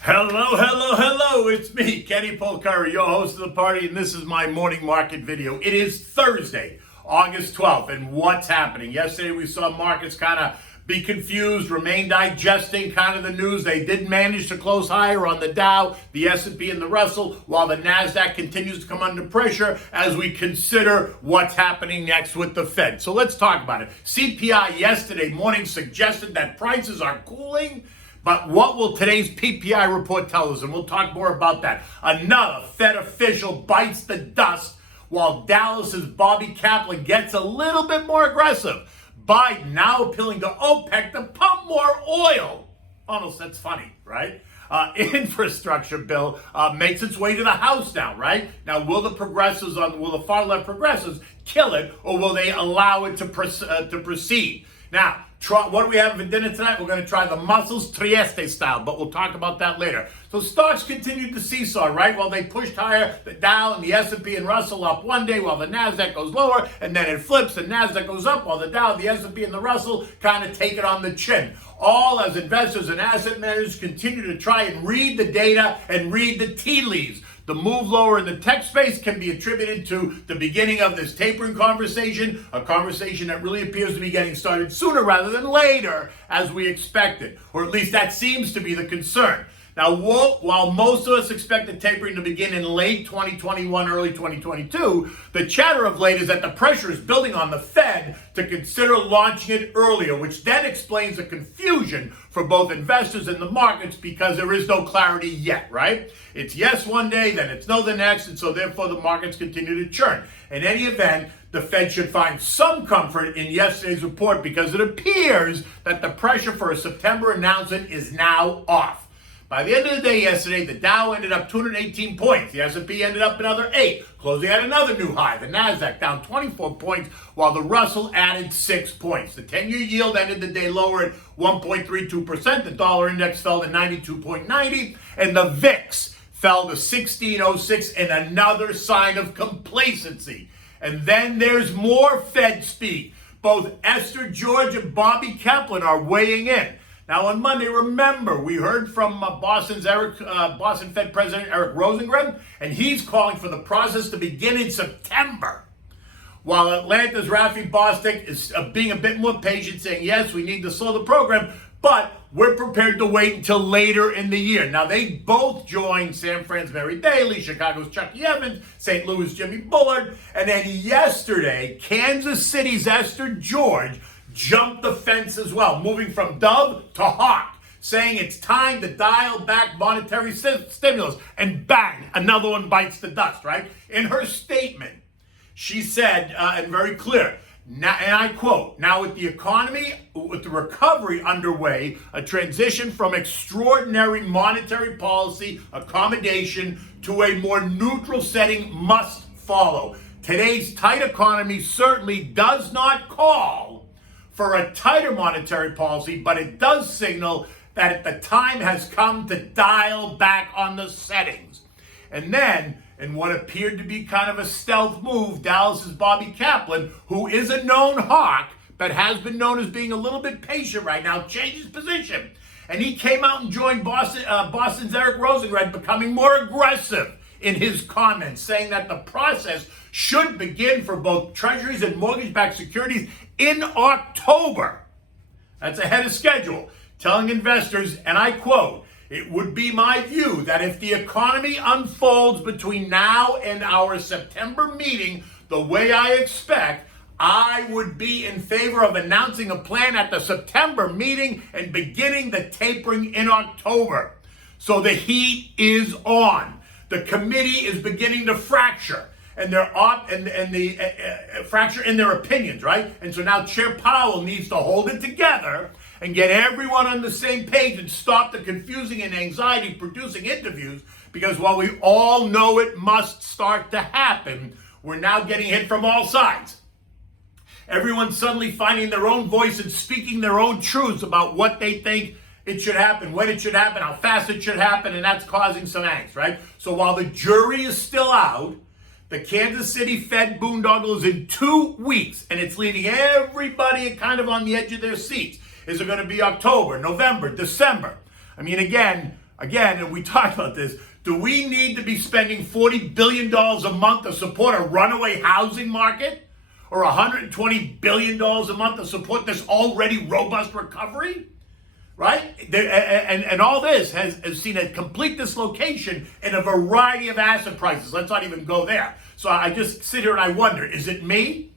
Hello. It's me, Kenny Polcari, your host of the party, and this is my morning market video. It is Thursday, August 12th, and what's happening? Yesterday we saw markets kind of be confused, remain digesting kind of the news. They did manage to close higher on the Dow, the S&P, and the Russell, while the NASDAQ continues to come under pressure as we consider what's happening next with the Fed. So let's talk about it. CPI yesterday morning suggested that prices are cooling. But what will today's Ppi Report tell us? And we'll talk more about that. Another Fed official bites the dust while Dallas's Bobby Kaplan gets a little bit more aggressive. Biden now appealing to OPEC to pump more oil. Almost, that's funny, right? Infrastructure bill makes its way to the House now, right? Now, will the far left progressives kill it, or will they allow it to proceed? Now, what do we have for dinner tonight? We're going to try the mussels Trieste style, but we'll talk about that later. So stocks continued to seesaw, right? While they pushed higher, the Dow and the S&P and Russell up one day, while the NASDAQ goes lower, and then it flips, and NASDAQ goes up, while the Dow, the S&P, and the Russell kind of take it on the chin. All as investors and asset managers continue to try and read the data and read the tea leaves. The move lower in the tech space can be attributed to the beginning of this tapering conversation, a conversation that really appears to be getting started sooner rather than later, as we expected, or at least that seems to be the concern. Now, while most of us expect the tapering to begin in late 2021, early 2022, the chatter of late is that the pressure is building on the Fed to consider launching it earlier, which then explains the confusion for both investors and the markets because there is no clarity yet, right? It's yes one day, then it's no the next, and so therefore the markets continue to churn. In any event, the Fed should find some comfort in yesterday's report because it appears that the pressure for a September announcement is now off. By the end of the day yesterday, the Dow ended up 218 points. The S&P ended up another 8, closing at another new high. The NASDAQ down 24 points, while the Russell added 6 points. The 10-year yield ended the day lower at 1.32%. The dollar index fell to 92.90, and the VIX fell to 1606 in another sign of complacency. And then there's more Fed speak. Both Esther George and Bobby Kaplan are weighing in. Now, on Monday, remember, we heard from Boston Fed President Eric Rosengren, and he's calling for the process to begin in September. While Atlanta's Rafi Bostic is being a bit more patient, saying, yes, we need to slow the program, but we're prepared to wait until later in the year. Now, they both joined San Fran's Mary Daly, Chicago's Chucky Evans, St. Louis' Jimmy Bullard, and then yesterday, Kansas City's Esther George jumped the fence as well, moving from dove to hawk, saying it's time to dial back monetary stimulus, and bang, another one bites the dust, right? In her statement, she said, and very clear, now, and I quote, now with the economy, with the recovery underway, a transition from extraordinary monetary policy accommodation to a more neutral setting must follow. Today's tight economy certainly does not call for a tighter monetary policy, but it does signal that the time has come to dial back on the settings. And then, in what appeared to be kind of a stealth move, Dallas's Bobby Kaplan, who is a known hawk, but has been known as being a little bit patient right now, changed his position. And he came out and joined Boston's Eric Rosengren, becoming more aggressive in his comments, saying that the process should begin for both treasuries and mortgage-backed securities in October. That's ahead of schedule, telling investors, and I quote, it would be my view that if the economy unfolds between now and our September meeting the way I expect, I would be in favor of announcing a plan at the September meeting and beginning the tapering in October. So the heat is on. The committee is beginning to fracture. And they're fracture in their opinions, right? And so now Chair Powell needs to hold it together and get everyone on the same page and stop the confusing and anxiety-producing interviews, because while we all know it must start to happen, we're now getting hit from all sides. Everyone's suddenly finding their own voice and speaking their own truths about what they think it should happen, when it should happen, how fast it should happen, and that's causing some angst, right? So while the jury is still out, the Kansas City Fed boondoggle is in 2 weeks, and it's leaving everybody kind of on the edge of their seats. Is it going to be October, November, December? I mean, again, again, and we talked about this, do we need to be spending $40 billion a month to support a runaway housing market? Or $120 billion a month to support this already robust recovery? Right? And all this has seen a complete dislocation in a variety of asset prices. Let's not even go there. So I just sit here and I wonder, is it me?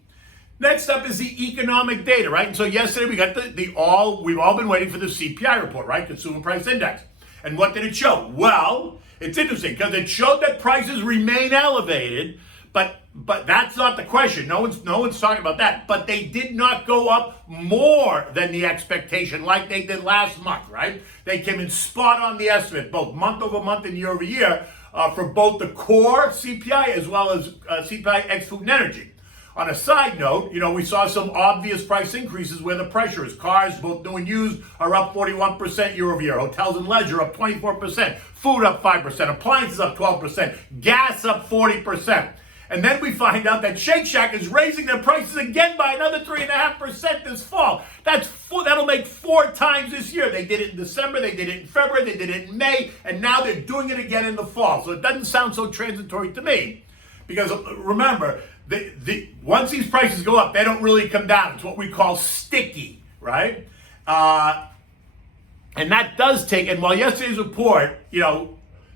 Next up is the economic data, right? And so yesterday we got we've all been waiting for the CPI report, right? Consumer Price Index. And what did it show? Well, it's interesting because it showed that prices remain elevated, but that's not the question. No one's talking about that. But they did not go up more than the expectation like they did last month, right? They came in spot on the estimate, both month over month and year over year, for both the core CPI as well as CPI ex food and energy. On a side note, we saw some obvious price increases where the pressure is. Cars, both new and used, are up 41% year over year. Hotels and leisure up 24%. Food up 5%. Appliances up 12%. Gas up 40%. And then we find out that Shake Shack is raising their prices again by another 3.5% this fall. That'll make 4 times this year. They did it in December, they did it in February, they did it in May, and now they're doing it again in the fall. So it doesn't sound so transitory to me. Because remember, once these prices go up, they don't really come down. It's what we call sticky, right? And that does take, and while yesterday's report,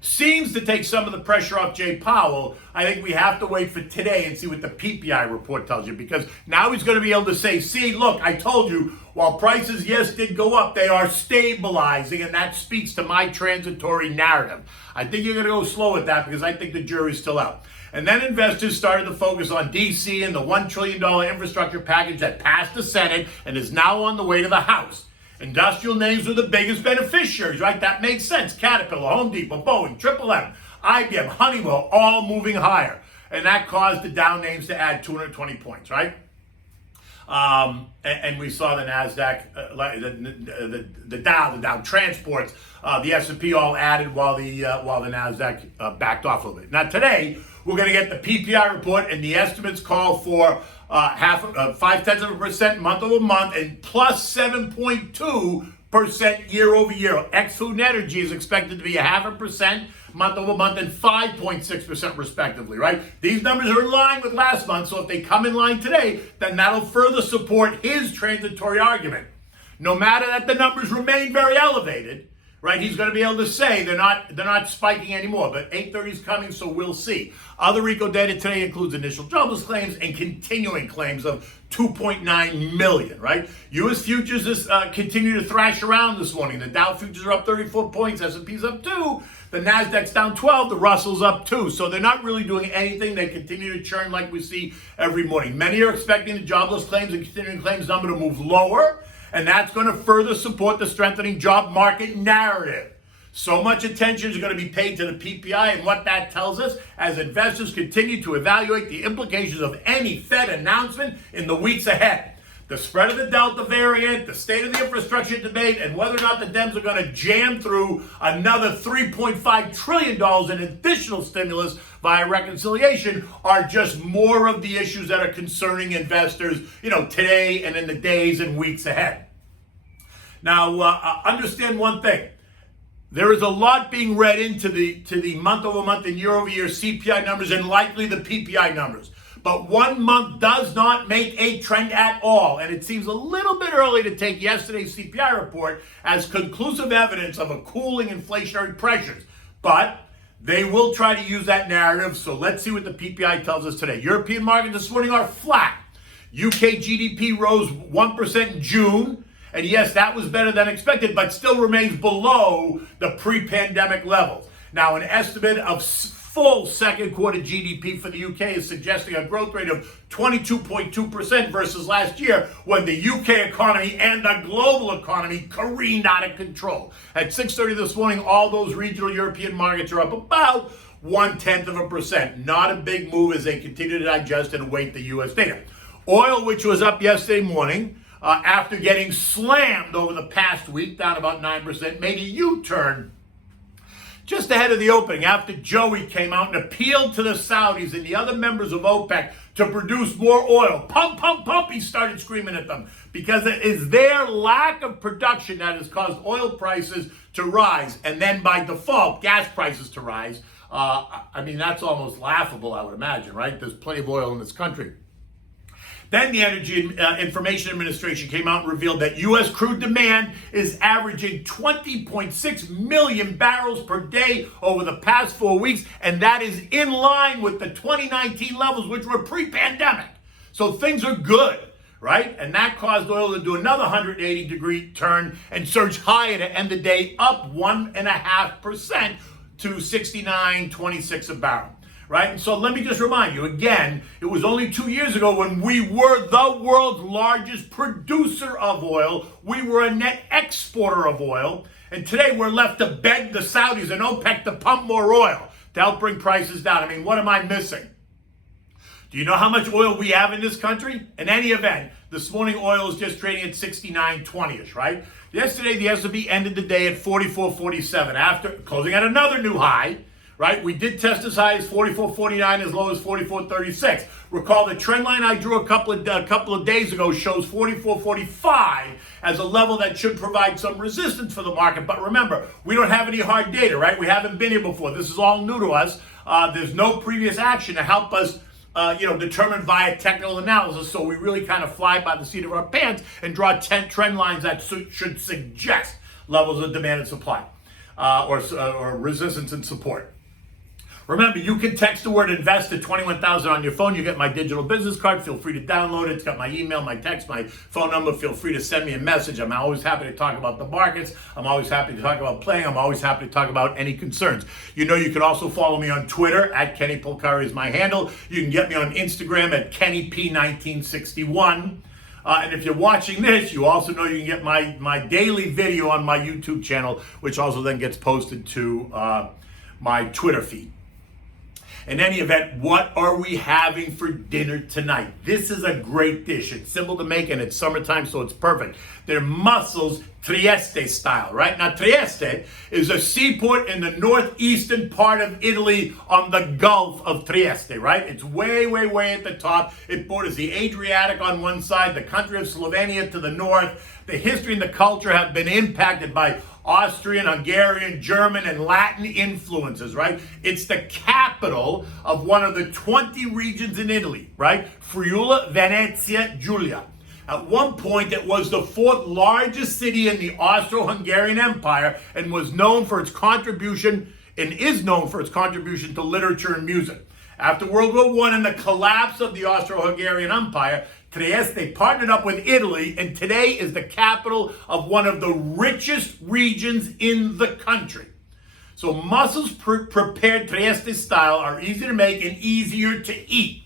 seems to take some of the pressure off Jay Powell, I think we have to wait for today and see what the Ppi report tells you, because now he's going to be able to say, see, look, I told you, while prices, yes, did go up, they are stabilizing, and that speaks to my transitory narrative. I think you're going to go slow with that because I think the jury's still out. And then investors started to focus on D.C. and the $1 trillion infrastructure package that passed the Senate and is now on the way to the House. Industrial names were the biggest beneficiaries, right? That makes sense. Caterpillar, Home Depot, Boeing, Triple M, IBM, Honeywell, all moving higher. And that caused the Dow names to add 220 points, right? And we saw the NASDAQ, the Dow transports, the S&P all added while the NASDAQ backed off a little bit. Now today, we're going to get the Ppi report, and the estimates call for 0.5% month over month and plus 7.2% year over year. Ex food and energy is expected to be 0.5% month over month and 5.6% respectively, right? These numbers are in line with last month, so if they come in line today, then that'll further support his transitory argument. No matter that the numbers remain very elevated, right? He's going to be able to say they're not spiking anymore, but 8:30 is coming, so we'll see. Other eco data today includes initial jobless claims and continuing claims of 2.9 million, right? U.S. futures continue to thrash around this morning. The Dow Futures are up 34 points, S&P's up 2, the NASDAQ's down 12, the Russell's up 2. So they're not really doing anything. They continue to churn like we see every morning. Many are expecting the jobless claims and continuing claims number to move lower, and that's going to further support the strengthening job market narrative. So much attention is going to be paid to the PPI and what that tells us as investors continue to evaluate the implications of any Fed announcement in the weeks ahead. The spread of the Delta variant, the state of the infrastructure debate, and whether or not the Dems are going to jam through another $3.5 trillion in additional stimulus via reconciliation are just more of the issues that are concerning investors, today and in the days and weeks ahead. Now, understand one thing. There is a lot being read into the month-over-month and year-over-year CPI numbers and likely the PPI numbers. But 1 month does not make a trend at all. And it seems a little bit early to take yesterday's CPI report as conclusive evidence of a cooling inflationary pressures. But they will try to use that narrative. So let's see what the PPI tells us today. European markets this morning are flat. UK GDP rose 1% in June. And yes, that was better than expected, but still remains below the pre-pandemic levels. Now, an estimate of full second quarter GDP for the UK is suggesting a growth rate of 22.2% versus last year when the UK economy and the global economy careened out of control. At 6:30 this morning, all those regional European markets are up about 0.1%. Not a big move as they continue to digest and await the US data. Oil, which was up yesterday morning, after getting slammed over the past week, down about 9%, made a U-turn just ahead of the opening after Joey came out and appealed to the Saudis and the other members of OPEC to produce more oil. Pump, pump, pump, he started screaming at them, because it is their lack of production that has caused oil prices to rise, and then by default, gas prices to rise. I mean, that's almost laughable, I would imagine, right? There's plenty of oil in this country. Then the Energy Information Administration came out and revealed that U.S. crude demand is averaging 20.6 million barrels per day over the past 4 weeks, and that is in line with the 2019 levels, which were pre-pandemic. So things are good, right? And that caused oil to do another 180-degree turn and surge higher to end the day up 1.5% to 69.26 a barrel. Right? And so let me just remind you again, it was only 2 years ago when we were the world's largest producer of oil. We were a net exporter of oil. And today we're left to beg the Saudis and OPEC to pump more oil to help bring prices down. I mean, what am I missing? Do you know how much oil we have in this country? In any event, this morning oil is just trading at 69.20ish, right? Yesterday the S&P ended the day at 44.47 after closing at another new high. Right? We did test as high as 44.49, as low as 44.36. Recall the trend line I drew a couple of days ago shows 44.45 as a level that should provide some resistance for the market. But remember, we don't have any hard data, right? We haven't been here before. This is all new to us. There's no previous action to help us determine via technical analysis. So we really kind of fly by the seat of our pants and draw 10 trend lines that should suggest levels of demand and supply or resistance and support. Remember, you can text the word invest to 21,000 on your phone. You get my digital business card. Feel free to download it. It's got my email, my text, my phone number. Feel free to send me a message. I'm always happy to talk about the markets. I'm always happy to talk about playing. I'm always happy to talk about any concerns. You know, you can also follow me on Twitter at Kenny Polcari is my handle. You can get me on Instagram at KennyP1961. And if you're watching this, you also know you can get my daily video on my YouTube channel, which also then gets posted to my Twitter feed. In any event, what are we having for dinner tonight? This is a great dish. It's simple to make and it's summertime, so it's perfect. They're mussels Trieste style, right? Now, Trieste is a seaport in the northeastern part of Italy on the Gulf of Trieste, right? It's way, way, way at the top. It borders the Adriatic on one side, the country of Slovenia to the north. The history and the culture have been impacted by Austrian, Hungarian, German, and Latin influences, right? It's the capital of one of the 20 regions in Italy, right? Friuli, Venezia, Giulia. At one point, it was the fourth largest city in the Austro-Hungarian Empire and was known for its contribution, and is known for its contribution to literature and music. After World War I and the collapse of the Austro-Hungarian Empire, Trieste partnered up with Italy and today is the capital of one of the richest regions in the country. So mussels prepared Trieste style are easy to make and easier to eat.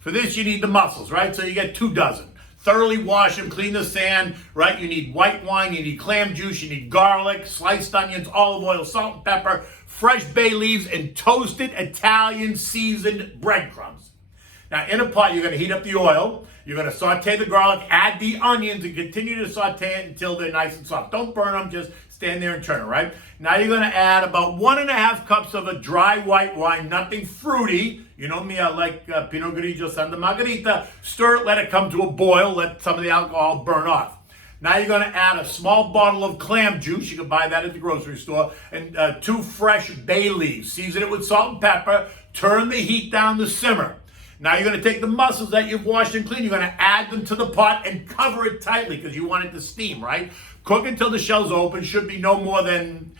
For this you need the mussels, right? So you get 2 dozen. Thoroughly wash them, clean the sand, right? You need white wine, you need clam juice, you need garlic, sliced onions, olive oil, salt and pepper, fresh bay leaves, and toasted Italian seasoned breadcrumbs. Now in a pot, you're gonna heat up the oil, you're gonna saute the garlic, add the onions, and continue to saute it until they're nice and soft. Don't burn them, just stand there and turn it, right? Now you're gonna add about 1.5 cups of a dry white wine, nothing fruity. You know me, I like Pinot Grigio Santa Margherita. Stir it, let it come to a boil, let some of the alcohol burn off. Now you're gonna add a small bottle of clam juice, you can buy that at the grocery store, and 2 fresh bay leaves. Season it with salt and pepper, turn the heat down to simmer. Now you're going to take the mussels that you've washed and cleaned, you're going to add them to the pot and cover it tightly because you want it to steam, right? Cook until the shell's open, should be no more than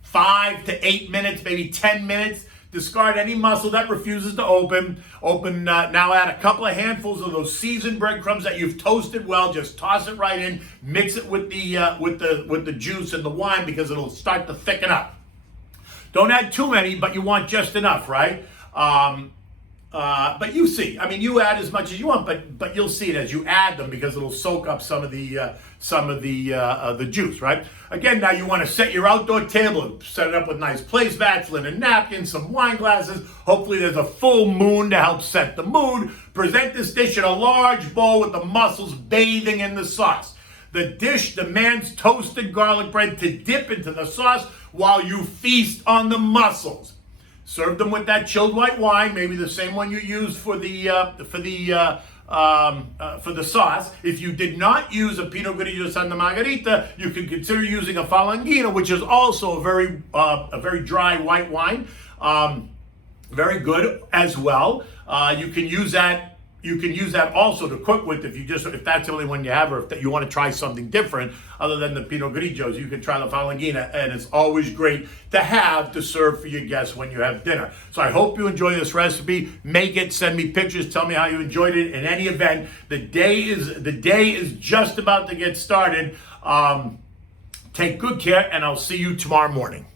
5 to 8 minutes, maybe 10 minutes. Discard any mussel that refuses to open. Now add a couple of handfuls of those seasoned breadcrumbs that you've toasted well. Just toss it right in, mix it with the juice and the wine because it'll start to thicken up. Don't add too many, but you want just enough, right? But you see, I mean, you add as much as you want, but you'll see it as you add them because it'll soak up some of the juice, right? Again, now you want to set your outdoor table, set it up with nice placemats, linen napkins, some wine glasses. Hopefully there's a full moon to help set the mood. Present this dish in a large bowl with the mussels bathing in the sauce. The dish demands toasted garlic bread to dip into the sauce while you feast on the mussels. Serve them with that chilled white wine, maybe the same one you use for the sauce. If you did not use a Pinot Grigio Santa Margherita, you can consider using a Falangina, which is also a very dry white wine. Very good as well. You can use that. You can use that also to cook with if that's the only one you have, or if you want to try something different other than the Pinot Grigios. You can try the Falangina, and it's always great to serve for your guests when you have dinner. So I hope you enjoy this recipe. Make it. Send me pictures. Tell me how you enjoyed it. In any event, the day is just about to get started. Take good care, and I'll see you tomorrow morning.